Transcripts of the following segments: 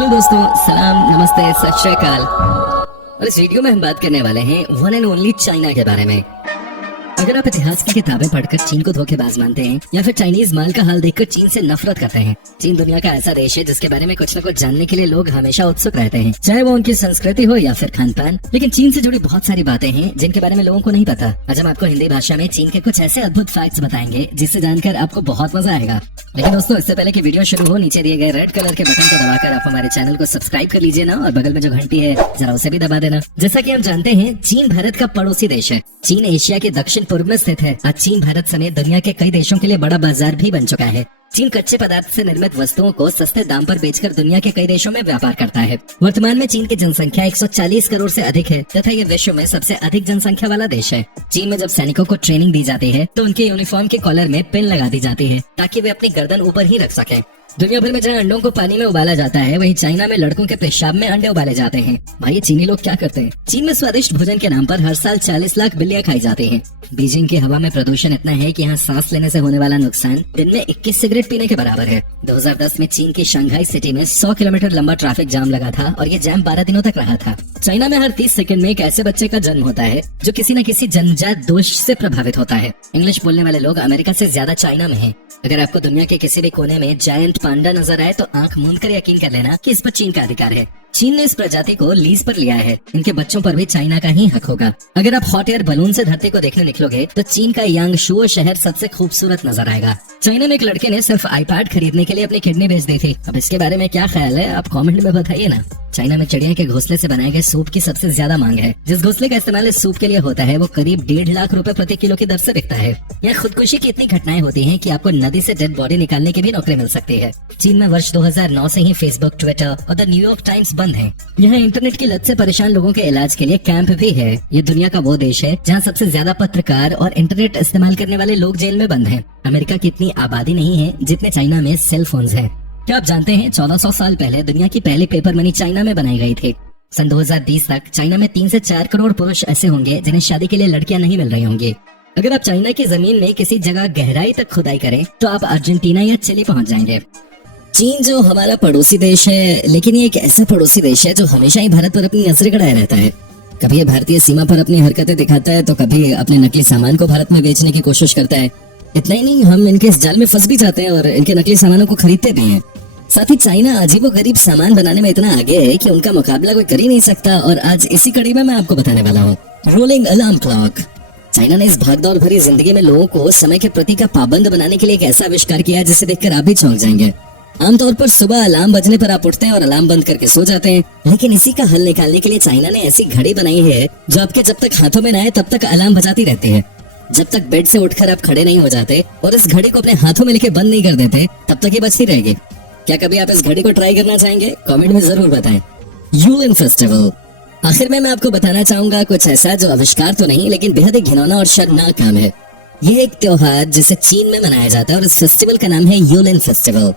Hello दोस्तों, सलाम, नमस्ते, सत श्री अकाल। और इस वीडियो में हम बात करने वाले हैं वन एंड ओनली चाइना के बारे में। अगर आप इतिहास की किताबें पढ़कर चीन को धोखेबाज मानते हैं या फिर चाइनीज माल का हाल देखकर चीन से नफरत करते हैं, चीन दुनिया का ऐसा देश है जिसके बारे में कुछ न कुछ जानने के लिए लोग हमेशा उत्सुक रहते हैं, चाहे वो उनकी संस्कृति हो या फिर खान पान। लेकिन चीन से जुड़ी बहुत सारी बातें हैं जिनके बारे में लोगों को नहीं पता। आज हम आपको हिंदी भाषा में चीन के कुछ ऐसे अद्भुत फैक्ट्स बताएंगे जिससे जानकर आपको बहुत मजा आएगा। लेकिन दोस्तों, इससे पहले कि वीडियो शुरू हो, नीचे दिए गए रेड कलर के बटन को दबाकर आप हमारे चैनल को सब्सक्राइब कर लीजिए ना, और बगल में जो घंटी है जरा उसे भी दबा देना। जैसा कि हम जानते हैं, चीन भारत का पड़ोसी देश है। चीन एशिया के दक्षिण पूर्व में स्थित है। आज चीन भारत समेत दुनिया के कई देशों के लिए बड़ा बाजार भी बन चुका है। चीन कच्चे पदार्थ से निर्मित वस्तुओं को सस्ते दाम पर बेचकर दुनिया के कई देशों में व्यापार करता है। वर्तमान में चीन की जनसंख्या 140 करोड़ से अधिक है तथा ये विश्व में सबसे अधिक जनसंख्या वाला देश है। चीन में जब सैनिकों को ट्रेनिंग दी जाती है तो उनके यूनिफॉर्म के कॉलर में पिन लगा दी जाती है ताकि वे अपनी गर्दन ऊपर ही रख सकें। दुनिया भर में जहाँ अंडों को पानी में उबाला जाता है, वहीं चाइना में लड़कों के पेशाब में अंडे उबाले जाते हैं। भाई, ये चीनी लोग क्या करते हैं? चीन में स्वादिष्ट भोजन के नाम पर हर साल 40 लाख बिल्लियां खाई जाती हैं। बीजिंग की हवा में प्रदूषण इतना है कि यहाँ सांस लेने से होने वाला नुकसान दिन में 21 सिगरेट पीने के बराबर है। 2010 में चीन की शंघाई सिटी में 100 किलोमीटर लंबा ट्रैफिक जाम लगा था और ये जाम 12 दिनों तक रहा था। चाइना में हर 30 सेकंड में एक ऐसे बच्चे का जन्म होता है जो किसी न किसी जन्मजात दोष से प्रभावित होता है। इंग्लिश बोलने वाले लोग अमेरिका से ज्यादा चाइना में हैं। अगर आपको दुनिया के किसी भी कोने में जायंट पांडा नजर आए तो आंख मूंद कर यकीन कर लेना कि इस पर चीन का अधिकार है। चीन ने इस प्रजाति को लीज पर लिया है। इनके बच्चों पर भी चाइना का ही हक होगा। अगर आप हॉट एयर बलून से धरती को देखने निकलोगे तो चीन का यांगशू शहर सबसे खूबसूरत नजर आएगा। चाइना में एक लड़के ने सिर्फ आईपैड खरीदने के लिए अपनी किडनी बेच दी थी। अब इसके बारे में क्या ख्याल है, आप कमेंट में बताइए ना। चाइना में चिड़िया के घोंसले से बनाए गए सूप की सबसे ज्यादा मांग है। जिस घोंसले का इस्तेमाल इस सूप के लिए होता है वो करीब 1.5 लाख रुपए प्रति किलो की दर से बिकता है। यहाँ खुदकुशी की इतनी घटनाएं होती हैं कि आपको नदी से डेड बॉडी निकालने की भी नौकरी मिल सकती है। चीन में वर्ष 2009 से ही फेसबुक, ट्विटर और द न्यूयॉर्क टाइम्स बंद है। यहाँ इंटरनेट की लत से परेशान लोगों के इलाज के लिए कैंप भी है। ये दुनिया का वो देश है जहाँ सबसे ज्यादा पत्रकार और इंटरनेट इस्तेमाल करने वाले लोग जेल में बंद हैं। अमेरिका की इतनी आबादी नहीं है जितने चाइना में सेल फोन्स हैं। क्या आप जानते हैं 1400 साल पहले दुनिया की पहली पेपर मनी चाइना में बनाई गई थी। सन 2020 तक चाइना में 3 से 4 करोड़ पुरुष ऐसे होंगे जिन्हें शादी के लिए लड़कियां नहीं मिल रही होंगी। अगर आप चाइना की जमीन में किसी जगह गहराई तक खुदाई करें तो आप अर्जेंटीना या चिली पहुंच जाएंगे। चीन जो हमारा पड़ोसी देश है, लेकिन ये एक ऐसा पड़ोसी देश है जो हमेशा ही भारत पर अपनी नजरें गड़ाए रहता है। कभी ये भारतीय सीमा पर अपनी हरकतें दिखाता है तो कभी अपने नकली सामान को भारत में बेचने की कोशिश करता है। इतना ही नहीं, हम इनके इस जाल में फंस भी जाते हैं और इनके नकली सामानों को खरीदते भी हैं। साथ ही चाइना अजीबोगरीब सामान बनाने में इतना आगे है कि उनका मुकाबला कोई कर ही नहीं सकता। और आज इसी कड़ी में मैं आपको बताने वाला हूँ रोलिंग अलार्म क्लॉक। चाइना ने इस भागदौड़ भरी जिंदगी में लोगों को समय के प्रति का पाबंद बनाने के लिए एक ऐसा आविष्कार किया जिसे देखकर आप भी चौंक जाएंगे। आमतौर पर सुबह अलार्म बजने पर आप उठते हैं और अलार्म बंद करके सो जाते हैं, लेकिन इसी का हल निकालने के लिए चाइना ने ऐसी घड़ी बनाई है जो आपके जब तक हाथों में न आए तब तक अलार्म बजाती रहती है। जब तक बेड से उठकर आप खड़े नहीं हो जाते और इस घड़ी को अपने हाथों में लेके बंद नहीं कर देते तब तक ये बजती रहेगी। क्या कभी आप इस घड़ी को ट्राई करना चाहेंगे? कमेंट में जरूर बताएं। Yulin festival. आखिर में मैं आपको बताना चाहूंगा कुछ ऐसा जो आविष्कार तो नहीं लेकिन बेहद ही घिनौना और शर्मनाक काम है। यह एक त्योहार जिसे चीन में मनाया जाता है और इस फेस्टिवल का नाम है यूलिन फेस्टिवल।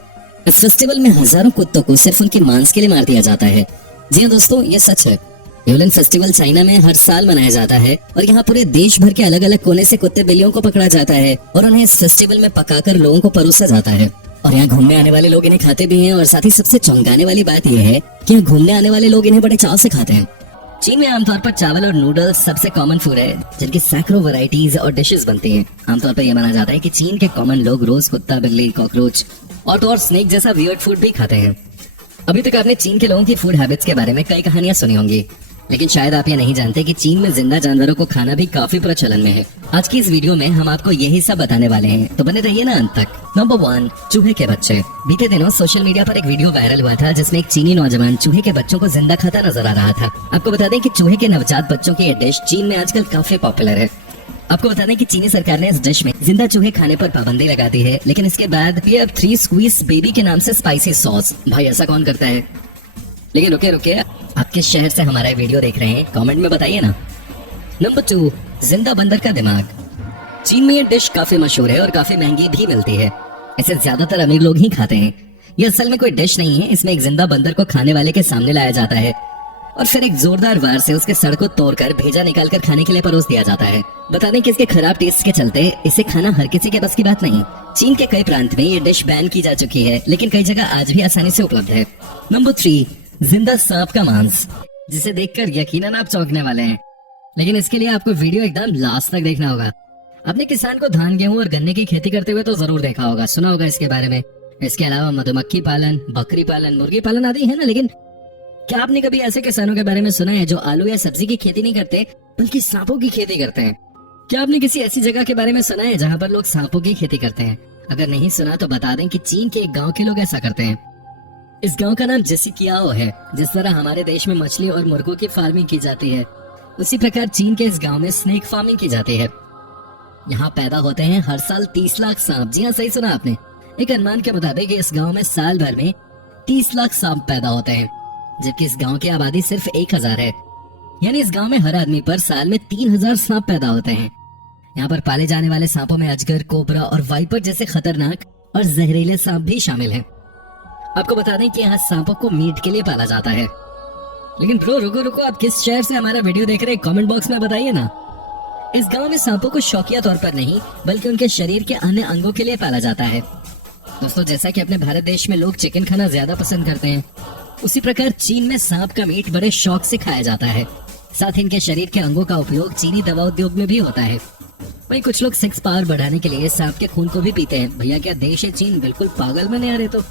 इस फेस्टिवल में हजारों कुत्तों को सिर्फ उनके मांस के लिए मार दिया जाता है। जी हाँ दोस्तों, ये सच है। यूलिन फेस्टिवल चाइना में हर साल मनाया जाता है और यहाँ पूरे देश भर के अलग अलग कोने से कुत्ते बिल्लियों को पकड़ा जाता है और उन्हें इस फेस्टिवल में पकाकर लोगों को परोसा जाता है। और यहाँ घूमने आने वाले लोग इन्हें खाते भी हैं। और साथ ही सबसे चौंकाने वाली बात यह है कि यहाँ घूमने आने वाले लोग इन्हें बड़े चाव से खाते हैं। चीन में आमतौर पर चावल और नूडल्स सबसे कॉमन फूड है जिनकी सैकड़ों वैरायटीज और डिशेस बनती हैं। आमतौर पर यह माना जाता है कि चीन के कॉमन लोग रोज कुत्ता, बिल्ली, कॉकरोच और तो और स्नेक जैसा वियर्ड फूड भी खाते हैं। अभी तक आपने चीन के लोगों की फूड हैबिट्स के बारे में कई कहानियां सुनी होंगी, लेकिन शायद आप ये नहीं जानते कि चीन में जिंदा जानवरों को खाना भी काफी प्रचलन में है। आज की इस वीडियो में हम आपको यही सब बताने वाले हैं, तो बने रहिए ना अंत तक। नंबर 1, चूहे के बच्चे। बीते दिनों सोशल मीडिया पर एक वीडियो वायरल हुआ था जिसमें एक चीनी नौजवान चूहे के बच्चों को जिंदा खाता नजर आ रहा था। आपको बता दें कि चूहे के नवजात बच्चों की ये डिश चीन में आजकल काफी पॉपुलर है। आपको बता दें कि चीनी सरकार ने इस डिश में जिंदा चूहे खाने पर पाबंदी लगा दी है, लेकिन इसके बाद भी अब 3 स्क्वीज बेबी के नाम से स्पाइसी सॉस। भाई, ऐसा कौन करता है? लेकिन रुके, आप किस शहर से हमारा वीडियो देख रहे हैं कमेंट में बताइए ना। नंबर 2, जिंदा बंदर का दिमाग। चीन में ये डिश काफी मशहूर है और काफी महंगी भी मिलती है। इसे ज्यादातर अमीर लोग ही खाते हैं। ये असल में कोई डिश नहीं है, इसमें एक जिंदा बंदर को खाने वाले के सामने लाया जाता है। और फिर एक जोरदार वार से उसके सड़ को तोड़कर भेजा निकालकर खाने के लिए परोस दिया जाता है। बता दें कि इसके खराब टेस्ट के चलते इसे खाना हर किसी के बस की बात नहीं। चीन के कई प्रांत में ये डिश बैन की जा चुकी है, लेकिन कई जगह आज भी आसानी से उपलब्ध है। नंबर 3, जिंदा सांप का मांस, जिसे देखकर यकीनन आप चौंकने वाले हैं, लेकिन इसके लिए आपको वीडियो एकदम लास्ट तक देखना होगा। अपने किसान को धान, गेहूं और गन्ने की खेती करते हुए तो जरूर देखा होगा, सुना होगा इसके बारे में। इसके अलावा मधुमक्खी पालन, बकरी पालन, मुर्गी पालन आदि है ना, लेकिन क्या आपने कभी ऐसे किसानों के बारे में सुना है जो आलू या सब्जी की खेती नहीं करते बल्कि सांपों की खेती करते हैं? क्या आपने किसी ऐसी जगह के बारे में सुना है जहाँ पर लोग सांपों की खेती करते हैं? अगर नहीं सुना तो बता दें कि चीन के एक गाँव के लोग ऐसा करते हैं। इस गाँव का नाम जिसिकियाओ है। जिस तरह हमारे देश में मछली और मुर्गों की फार्मिंग की जाती है, उसी प्रकार चीन के इस गाँव में स्नेक फार्मिंग की जाती है। यहाँ पैदा होते हैं हर साल 30 लाख सांप। जी हाँ, सही सुना आपने। एक अनुमान के मुताबिक इस गांव में साल भर में 30 लाख सांप पैदा होते हैं, जबकि इस गांव की आबादी सिर्फ 1000 है। यानी इस गांव में हर आदमी पर साल में 3000 सांप पैदा होते हैं। यहाँ पर पाले जाने वाले सांपों में अजगर, कोबरा और वाइपर जैसे खतरनाक और जहरीले सांप भी शामिल हैं। आपको बता दें कि यहाँ सांपों को मीट के लिए पाला जाता है। लेकिन ब्रो रुको, आप किस शहर से हमारा वीडियो देख रहे हैं कमेंट बॉक्स में बताइए ना। इस गांव में सांपों को शौकिया तौर पर नहीं बल्कि उनके शरीर के अन्य अंगों के लिए पाला जाता है। दोस्तों, जैसा कि अपने भारत देश में लोग चिकन खाना ज्यादा पसंद करते हैं, उसी प्रकार चीन में सांप का मीट बड़े शौक से खाया जाता है। साथ ही इनके शरीर के अंगों का उपयोग चीनी दवा उद्योग में भी होता है। वहीं कुछ लोग सेक्स पावर बढ़ाने के लिए सांप के खून को भी पीते हैं। भैया क्या देश है चीन, बिल्कुल पागल बने आ रहे। तो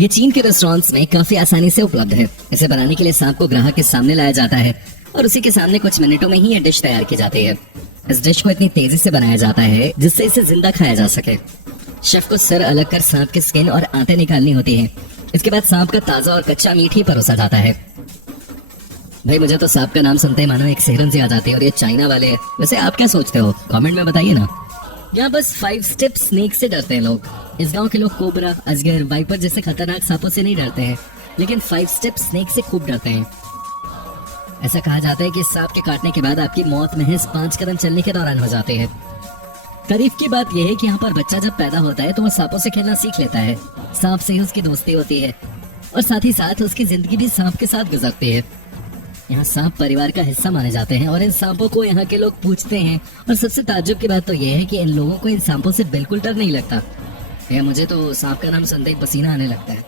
ये चीन के रेस्टोरेंट्स में काफी आसानी से उपलब्ध है। इसे बनाने के लिए सांप को ग्राहक के सामने लाया जाता है और उसी के सामने कुछ मिनटों में ही ये डिश तैयार की जाती है। इस डिश को इतनी तेजी से बनाया जाता है जिससे इसे जिंदा खाया जा सके। शेफ को सर अलग कर सांप के स्किन और आंतें निकालनी होती हैं। इसके बाद सांप का ताजा और कच्चा मीट ही परोसा जाता है। भाई मुझे तो सांप का नाम सुनते ही मानो एक सिरन सी आ जाती है, और ये चाइना वाले हैं। वैसे आप क्या सोचते हो, कमेंट में बताइए ना। यहाँ बस 5 स्टेप स्नेक से डरते हैं लोग। इस गांव के लोग कोबरा, अजगर, वाइपर जैसे खतरनाक सांपों से नहीं डरते हैं, लेकिन 5 स्टेप स्नेक से खूब डरते हैं। ऐसा कहा जाता है कि सांप के काटने के बाद आपकी मौत महज 5 कदम चलने के दौरान हो जाती है। तारीफ की बात यह है कि यहाँ पर बच्चा जब पैदा होता है तो वह सांपों से खेलना सीख लेता है। सांप से ही उसकी दोस्ती होती है और साथ ही साथ उसकी जिंदगी भी सांप के साथ गुजरती है। यहाँ सांप परिवार का हिस्सा माने जाते हैं और इन सांपों को यहाँ के लोग पूछते हैं। और सबसे ताज्जुब की बात तो यह है कि इन लोगों को इन सांपों से बिल्कुल डर नहीं लगता। मुझे तो सांप का नाम सुनते ही पसीना आने लगता है।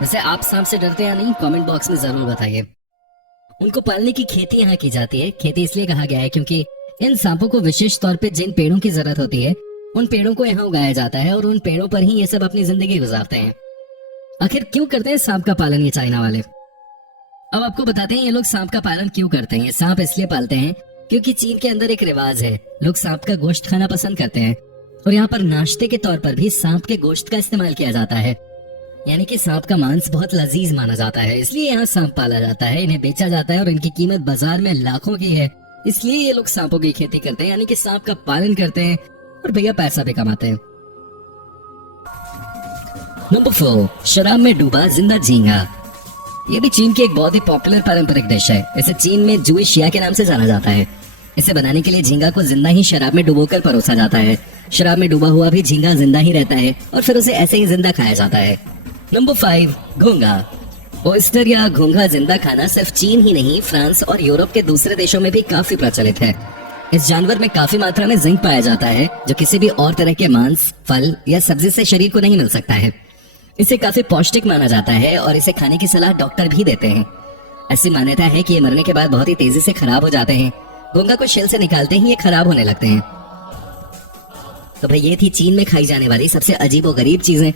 वैसे आप सांप से डरते या नहीं, कमेंट बॉक्स में जरूर बताइए। उनको पालने की खेती यहाँ की जाती है। खेती इसलिए कहा गया है क्योंकि इन सांपों को विशेष तौर पे जिन पेड़ों की जरूरत होती है उन पेड़ों को यहाँ उगाया जाता है और उन पेड़ों पर ही ये सब अपनी जिंदगी गुजारते हैं। आखिर क्यों करते हैं सांप का पालन ये चाइना वाले? अब आपको बताते हैं ये लोग सांप का पालन क्यों करते हैं। ये सांप इसलिए पालते हैं क्योंकि चीन के अंदर एक रिवाज है, लोग सांप का गोश्त खाना पसंद करते हैं और यहाँ पर नाश्ते के तौर पर भी सांप के गोश्त का इस्तेमाल किया जाता है। यानी कि सांप का मांस बहुत लजीज माना जाता है, इसलिए यहाँ सांप पाला जाता है, इन्हें बेचा जाता है और इनकी कीमत बाजार में लाखों की है। इसलिए ये लोग सांपों की खेती करते हैं, यानी कि सांप का पालन करते हैं और भैया पैसा भी कमाते हैं। नंबर 4, शराब में डूबा जिंदा झींगा। ये भी चीन की एक बहुत ही पॉपुलर पारंपरिक डिश है। इसे चीन में जुइशिया के नाम से जाना जाता है। इसे बनाने के लिए झींगा को जिंदा ही शराब में डुबोकर परोसा जाता है। शराब में डूबा हुआ भी झींगा जिंदा ही रहता है और फिर उसे ऐसे ही जिंदा खाया जाता है। नंबर 5, घोंघा। ओयस्टर या घोंघा जिंदा खाना सिर्फ चीन ही नहीं, फ्रांस और यूरोप के दूसरे देशों में भी काफी प्रचलित है। इस जानवर में काफी मात्रा में जिंक पाया जाता है जो किसी भी और तरह के मांस, फल या सब्जी से शरीर को नहीं मिल सकता है। इसे काफी पौष्टिक माना जाता है और इसे खाने की सलाह डॉक्टर भी देते हैं। ऐसी मान्यता है कि ये मरने के बाद बहुत ही तेजी से खराब हो जाते हैं। घोंघा को शेल से निकालते ही ये खराब होने लगते हैं। तो भाई ये थी चीन में खाई जाने वाली सबसे अजीबोगरीब चीजें।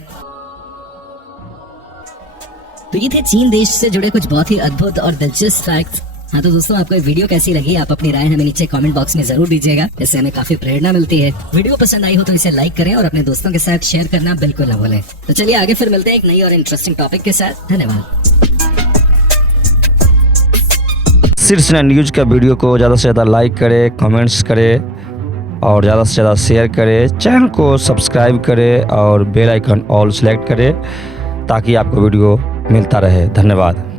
तो ये थे चीन देश से जुड़े कुछ बहुत ही अद्भुत और दिलचस्प फैक्ट्स। हाँ तो दोस्तों, आपको वीडियो कैसी लगी, आप अपनी राय हमें नीचे कमेंट बॉक्स में जरूर दीजिएगा। इससे हमें काफी प्रेरणा मिलती है। वीडियो पसंद आई हो तो इसे लाइक करें और अपने दोस्तों के साथ शेयर करना बिल्कुल ना भूलें। तो चलिए आगे फिर मिलते हैं एक नई और इंटरेस्टिंग टॉपिक के साथ। धन्यवाद। शीर्ष न्यूज का वीडियो को ज़्यादा से ज़्यादा लाइक करें, कमेंट्स करें और ज़्यादा से ज़्यादा शेयर करें। चैनल को सब्सक्राइब करें और बेल आइकन ऑल सेलेक्ट करें ताकि आपको वीडियो मिलता रहे। धन्यवाद।